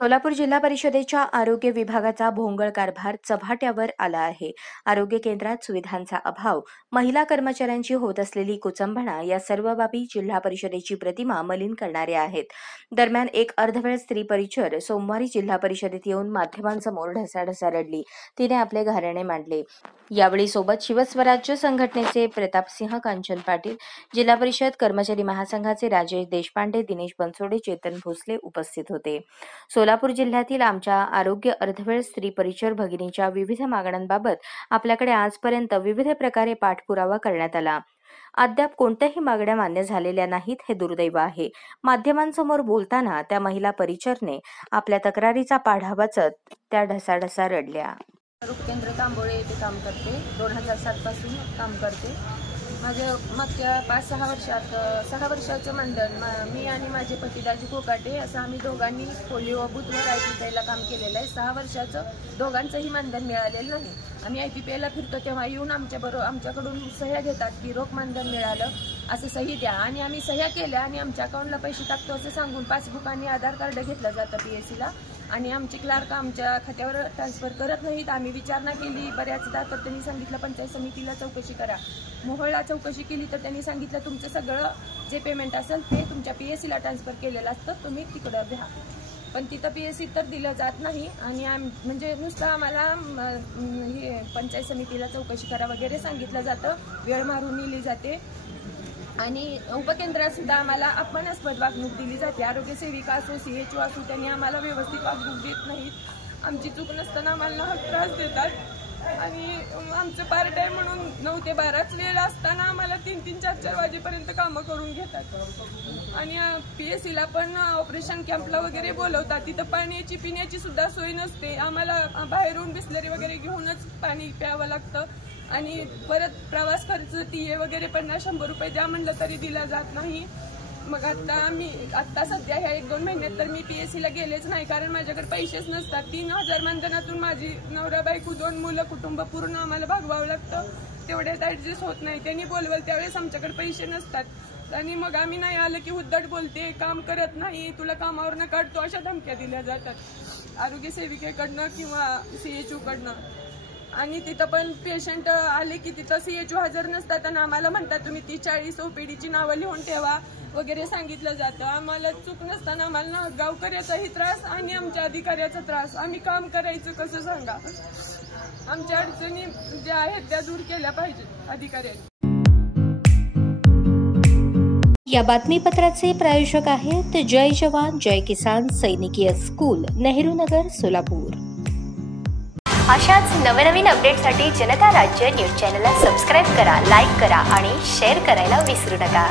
सोलापूर जिल्हा परिषदेच्या आरोग्य विभागाचा भोंगळ कारभार चव्हाट्यावर आला आहे. आरोग्य केंद्रात सुविधांचा अभाव, महिला कर्मचाऱ्यांची होत असलेली कुचंबणा या सर्व बाबी जिल्हा परिषदेची प्रतिमा मलिन करणारे आहेत. दरम्यान एक अर्धवेळ स्त्री परिचर सोमवारी जिल्हा परिषदेत येऊन माध्यमांसमोर ढसाढसा रडली. तिने आपले घराणे मांडले. यावेळी सोबत शिवस्वराज्य संघटनेचे प्रतापसिंह कांचन पाटील, जिल्हा परिषद कर्मचारी महासंघाचे राजेश देशपांडे, दिनेश बनसोडे, चेतन भोसले उपस्थित होते. सोलापूर जिल्ह्यातील आमच्या आरोग्य अर्धवेळ स्त्री परिचर भगिनीच्या विविध मागण्यांबाबत आपल्याकडे आजपर्यंत विविध प्रकारे पाठपुरावा करण्यात आला. अद्याप कोणत्याही मागण्या मान्य झालेल्या नाहीत, हे दुर्दैव आहे. माध्यमांसमोर बोलताना त्या महिला परिचरने आपल्या तक्रारीचा पाढा वाचत त्या ढसाढसा रडल्या. आरोग्य केंद्र तांबोळे येथे काम करते. 2007 पासून काम करते. माझ्या मागच्या 5-6 वर्षात 6 वर्षाचं मंडळ मी आणि माझे पती दाजी कोकाटे असं आम्ही दोघांनी पोलिओ बूथवर IPPIला काम केलेलं आहे. 6 वर्षाचं दोघांचंही मानधन मिळालेलं नाही. आम्ही IPPIला फिरतो तेव्हा येऊन आमच्याकडून सह्या घेतात की रोख मानधन मिळालं असं सही द्या, आणि आम्ही सह्या केल्या आणि आमच्या अकाउंटला पैसे टाकतो असं सांगून पासबुक आणि आधार कार्ड घेतलं जातं PSCला, आणि आमचे क्लार्क आमच्या खात्यावर ट्रान्सफर करत नाहीत. आम्ही विचारणा केली बऱ्याचदा, तर त्यांनी सांगितलं पंचायत समितीला चौकशी करा. मोहोळला चौकशी केली तर त्यांनी सांगितलं तुमचं सगळं जे पेमेंट असेल ते तुमच्या PSCला ट्रान्सफर केलेलं असतं, तुम्ही तिकडं द्या. पण तिथं PSC तर दिलं जात नाही, आणि म्हणजे नुसतं आम्हाला हे पंचायत समितीला चौकशी करा वगैरे सांगितलं जातं. वेळ मारून नेली जाते, आणि उपकेंद्रात सुद्धा आम्हाला अपमानास्पद वागणूक दिली जाते. आरोग्य सेविका असो, CHO असो, त्यांनी आम्हाला व्यवस्थित वागणूक देत नाहीत. आमची चूक नसताना आम्हाला त्रास देतात, आणि आमचं पार्ट टाइम म्हणून 9 ते 12च वेळ असताना आम्हाला 3-3, 4-4 वाजेपर्यंत कामं करून घेतात. आणि PSCला पण ऑपरेशन कॅम्पला वगैरे बोलवतात. तिथं पाण्याची पिण्याची सुद्धा सोय नसते. आम्हाला बाहेरून बिस्लरी वगैरे घेऊनच पाणी प्यावं लागतं, आणि परत प्रवास खर्च TA वगैरे 50-100 रुपये द्या म्हणलं तरी दिला जात नाही. मग आता सध्या ह्या 1-2 महिन्यात तर मी PSCला गेलेच नाही, कारण माझ्याकडे पैसेच नसतात. 3,000 मानधनातून माझी नवरा बायको 2 मुलं कुटुंब पूर्ण आम्हाला भागवावं लागतं. तेवढ्यात ऍडजस्ट होत नाही. त्यांनी बोलवलं त्यावेळेस आमच्याकडे पैसे नसतात, आणि मग आम्ही नाही आलं की उद्धट बोलते, काम करत नाही, तुला कामावरनं काढतो, अशा धमक्या दिल्या जातात आरोग्य सेविकेकडनं किंवा CHO कडनं. आणि तिथं पण पेशंट आले की तिथं CHO हजर नसतात, आणि आम्हाला म्हणतात तुम्ही 30-40 OPDची नावं लिहून ठेवा वगैरे सांगितलं जातं. आम्हाला चूक नसताना आम्हाला गावकऱ्याचाही त्रास आणि आमच्या अधिकाऱ्याचा त्रास. आम्ही काम करायचं कसं सांगा? आमच्या अडचणी ज्या आहेत त्या दूर केल्या पाहिजेत अधिकाऱ्यांनी. या बातमीपत्राचे प्रायोजक आहेत जय जवान जय किसान सैनिकीय स्कूल, नेहरू नगर, सोलापूर. अशाच नवनवीन अपडेटसाठी जनता राज्य न्यूज चॅनलला सबस्क्राईब करा, लाईक करा आणि शेअर करायला विसरू नका.